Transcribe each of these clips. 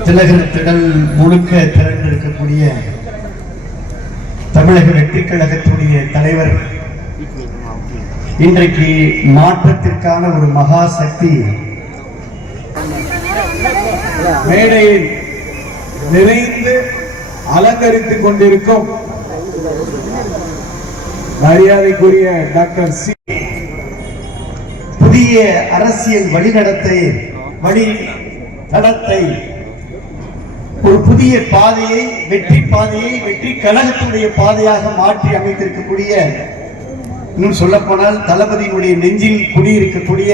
திலகத்திடல் முழுக்க திரண்டிருக்கக்கூடிய தமிழக வெற்றி கழகத்துடைய தலைவர் இன்றைக்கு மாற்றத்திற்கான ஒரு மகா சக்தி மேடையில் நிறைந்து அலங்கரித்துக் கொண்டிருக்கும் மரியாதைக்குரிய டாக்டர் சி புதிய அரசியல் வழித்தடத்தை ஒரு புதிய பாதையை வெற்றி கழகத்துடைய பாதையாக மாற்றி அமைத்திருக்கக்கூடிய, இன்னும் சொல்ல போனால் தளபதியினுடைய நெஞ்சில் குடியிருக்கக்கூடிய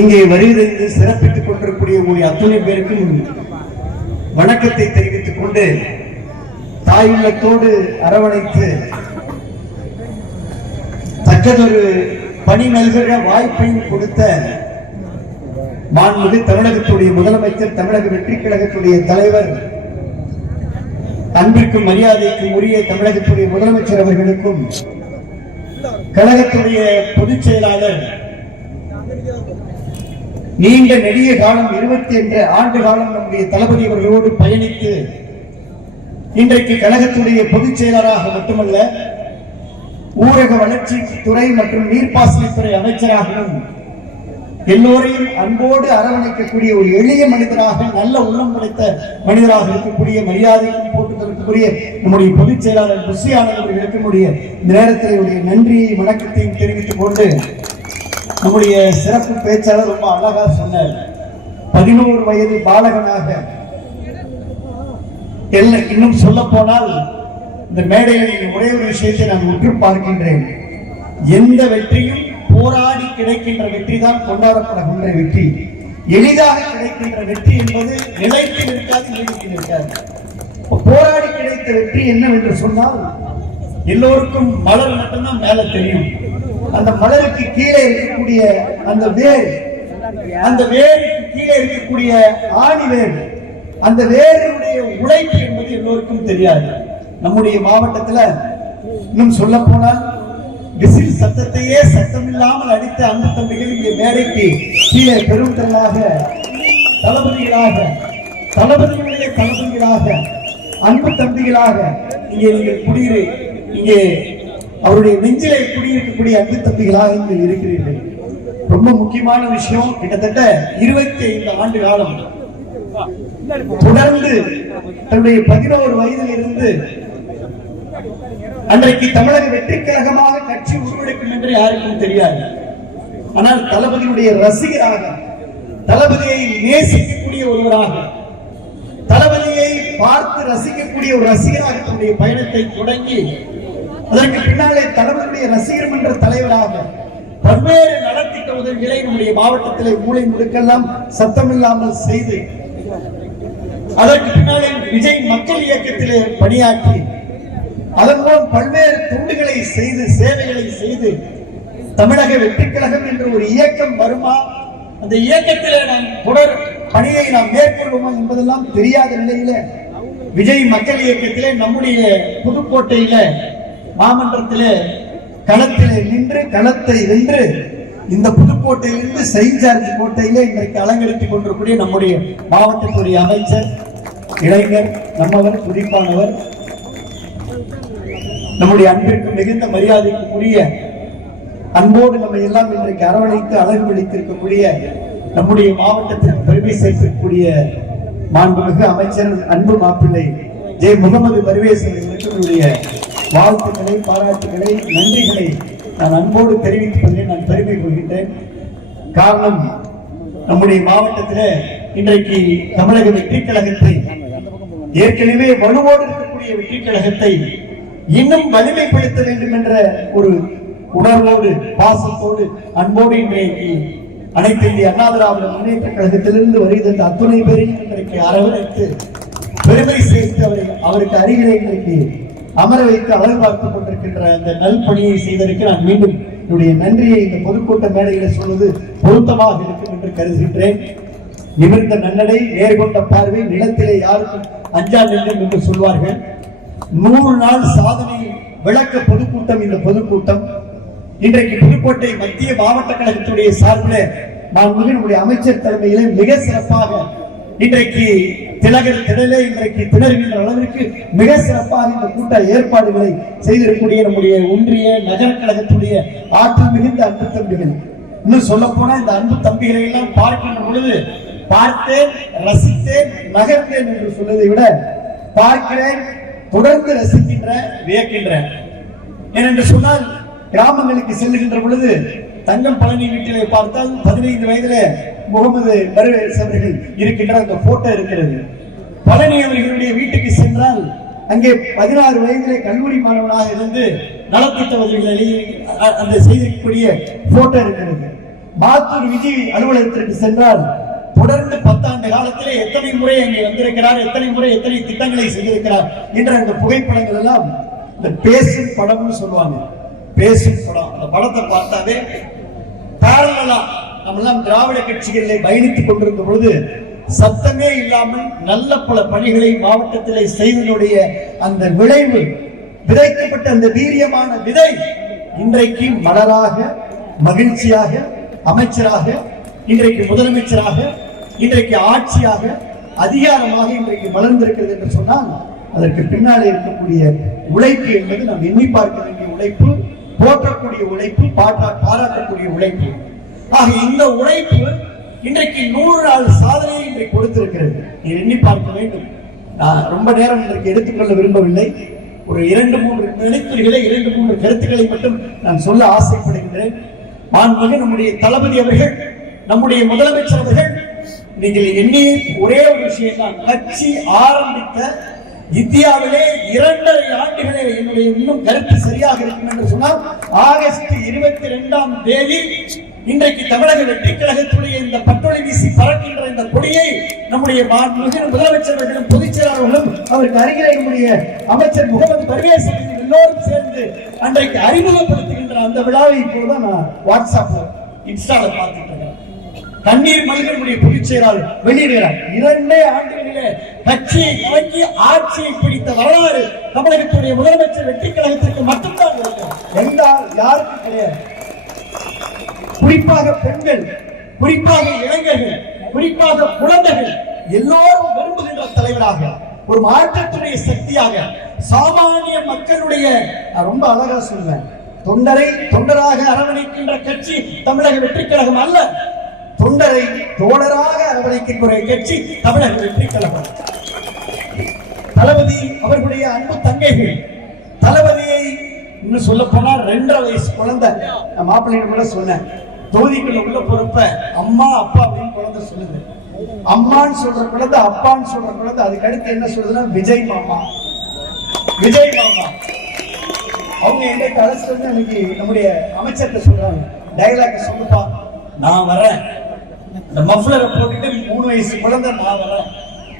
இங்கே வருகிறது சிறப்பித்துக் கொண்டிருக்கக்கூடிய அத்துணை பேருக்கும் வணக்கத்தை தெரிவித்துக் கொண்டு தாயுள்ளத்தோடு அரவணைத்து தக்கதொரு பணி நல்கிற வாய்ப்பையும் கொடுத்த மாண்புமிகு தமிழகத்துடைய முதலமைச்சர், தமிழக வெற்றி கழகத்துடைய தலைவர், அன்பிற்கும் மரியாதைக்கும் உரிய தமிழகத்துடைய முதலமைச்சர் அவர்களுக்கும், கழகத்துடைய பொதுச் செயலாளர், நீண்ட நெடிய காலம் 21 ஆண்டு காலம் நம்முடைய தளபதி அவர்களோடு பயணித்து இன்றைக்கு கழகத்துடைய பொதுச் செயலராக மட்டுமல்ல ஊரக வளர்ச்சித்துறை மற்றும் நீர்ப்பாசனத்துறை அமைச்சராகவும் எல்லோரையும் அன்போடு அரவணைக்கக்கூடிய ஒரு எளிய மனிதராக, நல்ல உள்ளம் படைத்த மனிதராக இருக்கக்கூடிய, மரியாதைக்கும் போட்டுக்கொள்ளக்கூடிய நம்முடைய பொதுச் செயலாளர் புஷி ஆனந்த் அவர்களுக்கு இந்த நேரத்தில் நன்றியை வணக்கத்தையும் தெரிவித்துக் கொண்டு, நம்முடைய சிறப்பு பேச்சாளர் ரொம்ப அழகா சொன்னார். 11 வயது பாலகனாக, இன்னும் சொல்ல போனால் இந்த மேடையில் ஒரே ஒரு விஷயத்தை நான் உற்று பார்க்கின்றேன். எந்த வெற்றியும் போராடி கிடைக்கின்ற வெற்றி தான் கொண்டாடப்படுகின்ற வெற்றி. எளிதாக கிடைக்கின்ற வெற்றி என்பது நிலைத்து இருக்காது, நீடித்து இருக்காது. போராடி கிடைத்த வெற்றி என்னவென்று சொன்னால், எல்லோருக்கும் மலர் மட்டும்தான் மேல தெரியும். அந்த மலருக்கு கீழே இருக்கக்கூடிய அந்த வேருக்கு கீழே இருக்கக்கூடிய ஆணி வேர், அந்த வேருடைய உழைப்பு என்பது எல்லோருக்கும் தெரியாது. நம்முடைய மாவட்டத்தில் இன்னும் சொல்ல போனால் விசில் சத்தத்தையே சத்தமில்லாமல் அடித்த அந்த தம்பிகள் இங்கே மேடைக்கு கீழே பெரும் திரளாக தளபதிகளாக அன்பு தம்பிகளாக இங்கே நீங்கள் இங்கே அவருடைய நெஞ்சிலே குடியிருக்கக்கூடிய அன்பு தம்பிகளாக இங்கே இருக்கிறீர்கள். ரொம்ப முக்கியமான விஷயம், கிட்டத்தட்ட 25 ஆண்டு காலம் தொடர்ந்து தன்னுடைய 11 வயதில் இருந்து அன்றைக்கு தமிழக வெற்றி கழகமாக கட்சி உருவெடுக்கும் என்று யாருக்கும் தெரியாது. ஆனால் தளபதியுடைய ரசிகராக, தளபதியை நேசிக்கக்கூடிய ஒருவராக, தளபதியை பார்த்து ரசிக்கக்கூடிய ஒரு ரசிகராக தன்னுடைய பயணத்தை தொடங்கி, அதற்கு பின்னாலே தளபதியுடைய ரசிகர் மன்ற தலைவராக பல்வேறு நலத்திட்ட உதவிகளை நம்முடைய மாவட்டத்திலே மூளை முடுக்கெல்லாம் சத்தமில்லாமல் செய்து, அதற்கு பின்னாலே விஜய் மக்கள் இயக்கத்திலே பணியாற்றி, அதன் மூலம் பல்வேறு தொண்டுகளை செய்து, சேவைகளை செய்து, தமிழக வெற்றி கழகம் என்ற ஒரு இயக்கம் வருமா, அந்த இயக்கத்திலே நாம் தொடர் பணியை நாம் மேற்கொள்வோமா என்பதெல்லாம் தெரியாத நிலையில விஜய் மக்கள் இயக்கத்திலே நம்முடைய புதுக்கோட்டையில மாமன்றத்திலே களத்திலே நின்று களத்தை வென்று இந்த புதுக்கோட்டையிலிருந்து செயின்ட் ஜார்ஜ் கோட்டையிலே இன்றைக்கு அலங்கரித்துக் கொண்டிருக்கூடிய நம்முடைய மாவட்டத்துடைய அமைச்சர், இளைஞர், நம்மவர், துடிப்பானவர், நம்முடைய அன்பிற்கு மிகுந்த மரியாதைக்குரிய, அன்போடு நம்ம எல்லாம் இன்றைக்கு அரவணைத்து அழகு வெளித்திருக்கக்கூடிய நம்முடைய மாவட்டத்திற்கு பெருமை சேர்க்கக்கூடிய மாண்புமிகு அமைச்சர் அன்பு மாப்பிள்ளை ஜே முகமது பர்வேஸ் அவர்களுடைய வாழ்த்துக்களை, பாராட்டுகளை, நன்றிகளை நான் அன்போடு தெரிவிப்பதிலே நான் பெருமை கொள்கின்றேன். காரணம், நம்முடைய மாவட்டத்தில் இன்றைக்கு தமிழக வெற்றி கழகத்தை, ஏற்கனவே வலுவோடு இருக்கக்கூடிய வெற்றி கழகத்தை இன்னும் வலிமைப்படுத்த வேண்டும் என்ற ஒரு உணர்வோடு, பாசத்தோடு, அன்போடு இன்றைக்கு அனைத்து இந்திய அண்ணா திராவிட முன்னேற்ற கழகத்திலிருந்து வருகின்ற அத்துணை பேரையும் இன்றைக்கு அரவணைத்து பெருமை சேர்த்து அவருக்கு அருகிலே இன்றைக்கு அமர வைத்து அழகு பார்த்துக் கொண்டிருக்கின்ற அந்த நல்பணியை செய்ததற்கு நான் மீண்டும் என்னுடைய நன்றியை இந்த பொதுக்கூட்ட மேடையில சொல்வது பொருத்தமாக இருக்கும் என்று கருதுகின்றேன். நிமிர்ந்த நன்னடை, நேர்கொண்ட பார்வை, நிலத்திலே யாருக்கும் அஞ்சா நிலம் என்று சொல்வார்கள். 100 நாள் சாதனை விளக்க பொதுக்கூட்டம் இந்த பொதுக்கூட்டம். இன்றைக்கு புதுக்கோட்டை மத்திய மாவட்ட கழகத்துடைய சார்பில் மாண்புமிகு நம்முடைய அமைச்சர் தலைமையிலே மிக சிறப்பாக இன்றைக்கு திலகர் திடலே இன்றைக்கு திணறுகின்ற அளவிற்கு மிக சிறப்பாக இந்த கூட்ட ஏற்பாடுகளை செய்திருக்கக்கூடிய நம்முடைய ஒன்றிய நகர கழகத்துடைய ஆற்றல் மிகுந்த அன்பு தம்பிகள், இன்னும் சொல்ல போனா இந்த அன்பு தம்பிகளை எல்லாம் பார்க்கின்ற பொழுது பார்த்தேன், ரசித்தேன், நகர்ந்தேன் என்று சொல்வதை விட பார்க்கிறேன், தொடர்ந்து ரசிக்கின்ற, வியக்கின்றேன். ஏனென்று சொன்னால் கிராமங்களுக்கு செல்லுகின்ற பொழுது தங்கம் பழனி வீட்டிலே பார்த்தால் 15 வயதிலே முகமது பர்வேஸ் அவர்கள் இருக்கின்ற அந்த போட்டோ இருக்கிறது. பழனி அவர்களுடைய வீட்டுக்கு சென்றால் அங்கே 16 வயதிலே கல்லூரி மாணவனாக இருந்து நலத்திட்ட உதவிகளை அந்த செய்திருக்கக்கூடிய போட்டோ இருக்கிறது. மாத்தூர் விஜய் அலுவலகத்திற்கு சென்றால் தொடர்ந்து 10 ஆண்டு காலத்திலே எத்தனை முறை அங்கே வந்திருக்கிறார், எத்தனை முறை எத்தனை திட்டங்களை செய்திருக்கிறார் என்ற அந்த புகைப்படங்கள் எல்லாம் இந்த பேசும் படம்னு சொல்லுவாங்க. பேசும் படம், அந்த படத்தை பார்த்தாவே பேரலா நம்மெல்லாம் திராவிட கட்சிகளிலே பயணித்துக் கொண்டிருந்த பொழுது சத்தமே இல்லாமல் நல்ல பல பணிகளை மாவட்டத்திலே செய்தனுடைய அந்த விளைவு, விதைக்கப்பட்ட அந்த வீரியமான விதை இன்றைக்கு மலராக, மகிழ்ச்சியாக, அமைச்சராக, இன்றைக்கு முதலமைச்சராக, இன்றைக்கு ஆட்சியாக, அதிகாரமாக இன்றைக்கு மலர்ந்திருக்கிறது என்று சொன்னால் அதற்கு பின்னாலே இருக்கக்கூடிய உழைப்பு என்பது நாம் எண்ணி பார்க்க வேண்டிய உழைப்பு, போற்றக்கூடிய உழைப்பு, பாராட்டக்கூடிய உழைப்பு. ஆக இந்த உழைப்பு இன்றைக்கு 100 நாள் சாதனையை இன்றைக்கு கொடுத்திருக்கிறது. நீ எண்ணி பார்க்க வேண்டும். நான் ரொம்ப நேரம் இன்றைக்கு எடுத்துக்கொள்ள விரும்பவில்லை. ஒரு 2-3 நினைத்துறைகளை 2-3 கருத்துக்களை மட்டும் நான் சொல்ல ஆசைப்படுகின்றேன். மாண்புமிகு நம்முடைய தளபதி அவர்கள், நம்முடைய முதலமைச்சர் அவர்கள், நீங்கள் எண்ணி ஒரே ஒரு விஷயம் தான், கட்சி ஆரம்பித்த இந்தியாவிலே 2.5 ஆண்டுகளே, என்னுடைய இன்னும் கருத்து சரியாக இருக்கும் என்று சொன்னால் ஆகஸ்ட் 22ஆம் தேதி இன்றைக்கு தமிழக வெற்றி கழகத்துடைய இந்த பட்டொளி வீசி பறக்கின்ற இந்த கொடியை நம்முடைய முதலமைச்சர்களும் பொதுச் செயலாளர்களும் அவருக்கு அருகிலே நம்முடைய அமைச்சர் முகமது பர்வேஸ் எல்லோரும் சேர்ந்து அன்றைக்கு அறிமுகப்படுத்துகின்ற அந்த விழாவை இப்போதுதான் நான் வாட்ஸ்அப்ல இன்ஸ்டால பார்த்துட்டு இருக்கேன். கண்ணீர் மல்களுடைய பொதுச் செயலாளர் வெளியிடுகிறார். 2 ஆண்டுகளிலே கட்சியை கலக்கி ஆட்சியை பிடித்த வரலாறு தமிழகத்துடைய முதலமைச்சர் வெற்றி கழகத்திற்கு மட்டும்தான் யாருக்கும் கிடையாது. குறிப்பாக பெண்கள், குறிப்பாக இளைஞர்கள், குறிப்பாக குழந்தைகள் எல்லோரும் விரும்புகின்ற தலைவராக, ஒரு மாற்றத்துடைய சக்தியாக, சாமானிய மக்களுடைய, ரொம்ப அழகா சொல்வேன், தொண்டரை தொண்டராக அரவணைக்கின்ற கட்சி தமிழக வெற்றி கழகம் அல்ல, தொண்டரை தோழராக அரவணைக்கின்ற கட்சி தமிழக வெற்றி கழகம். தளபதி அவர்களுடைய அன்பு தங்கைகள், தளபதியை இன்னும் சொல்ல போனா 2.5 வயசு குழந்தை, நான் மாப்பிள்ளைன்னு கூட சொன்னேன், தொகுதிக்குள்ள உள்ள பொறுப்ப அம்மா அப்பா அப்படின்னு குழந்தை சொல்லுது. அம்மான்னு சொல்ற குழந்தை, அப்பான்னு சொல்ற குழந்தை, அதுக்கு அடுத்து என்ன சொல்றதுன்னா விஜய் மாமா, விஜய் மாமா. அவங்க என்கிட்ட அழைச்சிட்டு வந்து இன்னைக்கு நம்முடைய அமைச்சர்கிட்ட சொல்றாங்க, டயலாக் சொல்லுப்பா, நான் வரேன், இந்த மஃப்ளரை போட்டுட்டு 3 வயசு குழந்தை நான் வரேன்,